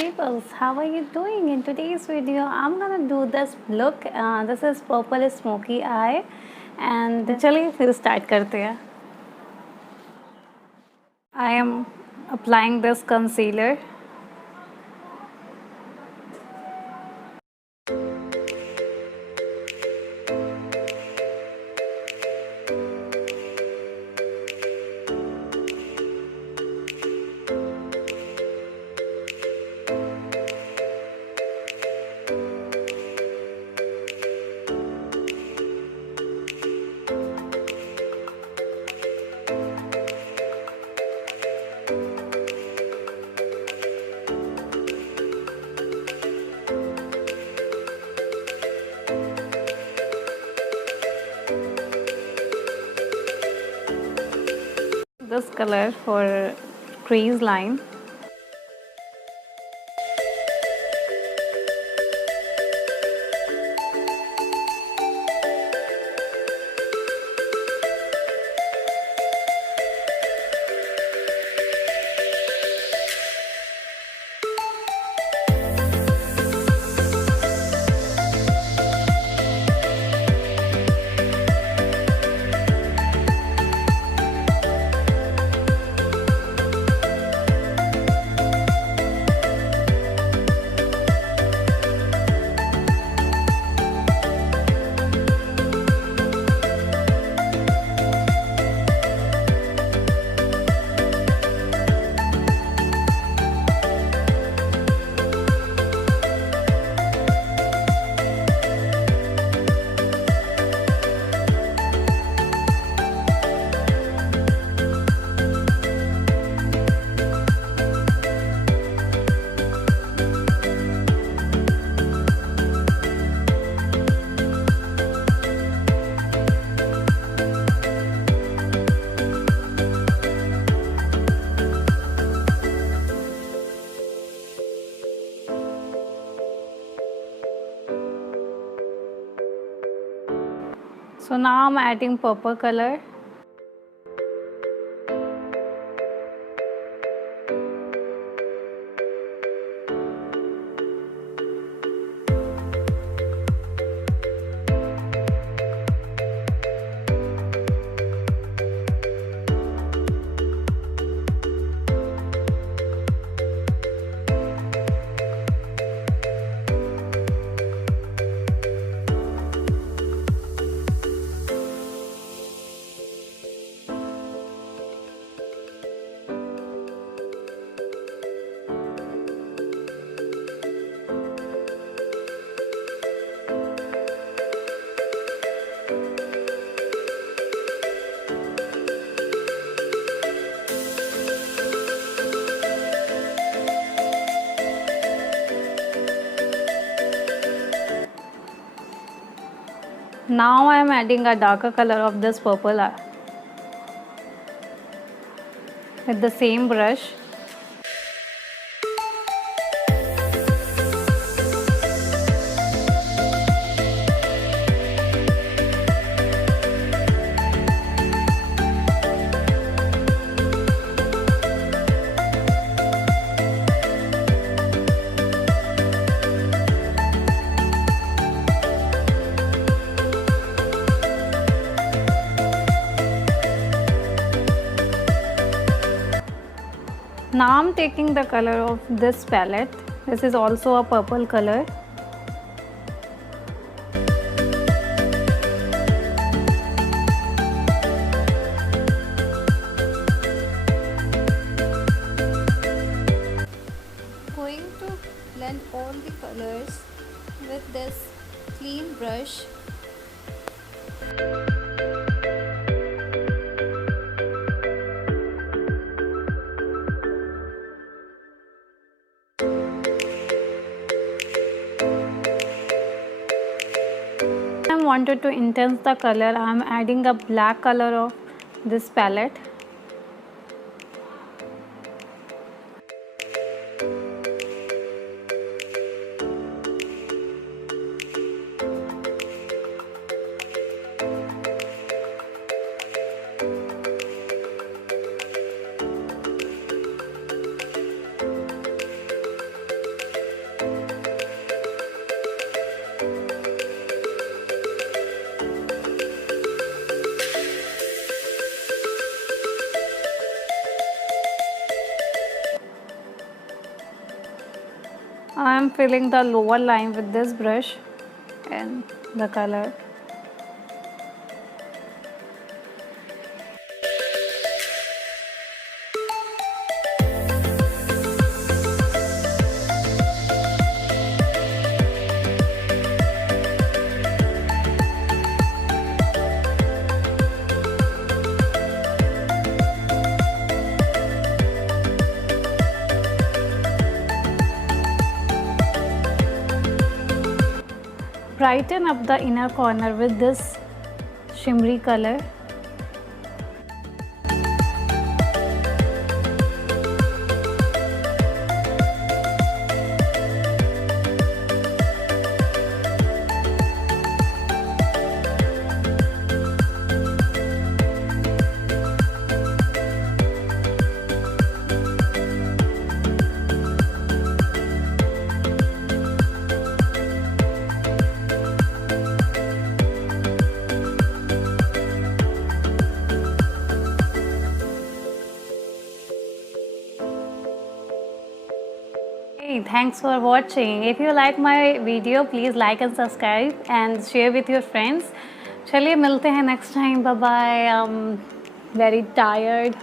peoples, how are you doing? In today's video I'm gonna do this look. This is purple smoky eye and चलिए फिर start करते हैं. I am applying this concealer. This color for crease line. So now I'm adding purple color. Now I am adding a darker color of this purple with the same brush. Now I'm taking the color of this palette. This is also a purple color. Going to blend all the colors with this clean brush. I wanted to enhance the color. I am adding a black color of this palette. I'm filling the lower line with this brush and the color. Brighten up the inner corner with this shimmery color. Hey, thanks for watching. If you like my video, please like and subscribe and share with your friends. चलिए मिलते हैं next time. Bye bye. I'm very tired.